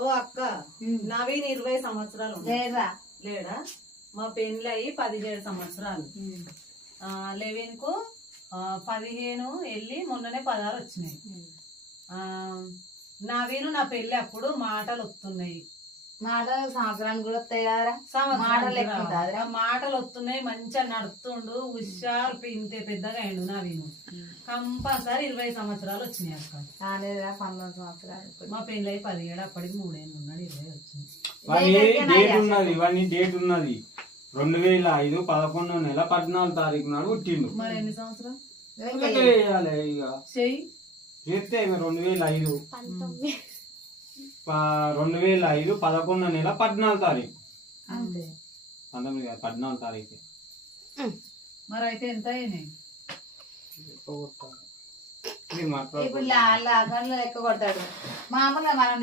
ఓ అక్క, నవీన్ 20 సంవత్సరాలు లేడా? మా పెళ్లి అయ్యి 17 సంవత్సరాలు. లెవిన్ కు 15 వెళ్ళి మొన్ననే 16 వచ్చినాయి. నవీను నా పెళ్లి అప్పుడు మాటలు వస్తున్నాయి. మాటలు సంవత్సరానికి కూడా వస్తాయి కదా. మాటలు వస్తున్నాయి, మంచిగా నడుతుండు, హుషారు, ఇంతే పెద్దగా అయిండు నవీను. కంపల్సరీ 20 సంవత్సరాలు వచ్చినాయి అక్క. 19 సంవత్సరాలు. మా పెళ్లి అయి 17, అప్పటికి 3 ఏళ్ళు ఉన్నాడు. 20 వచ్చింది. డేట్ ఉన్నది 2005 11 నెల 14 తారీఖు నాడు పుట్టిండు. మరి ఎన్ని సంవత్సరాలు చేయాలి ఇక చెయ్యి చేస్తే 2005 11 నెల 14 తారీఖు. 14 తారీఖు. మరి అయితే ఎంత అయినాయి? ఇప్పుడు లెక్క కొడతాడు మామూలుగా మనం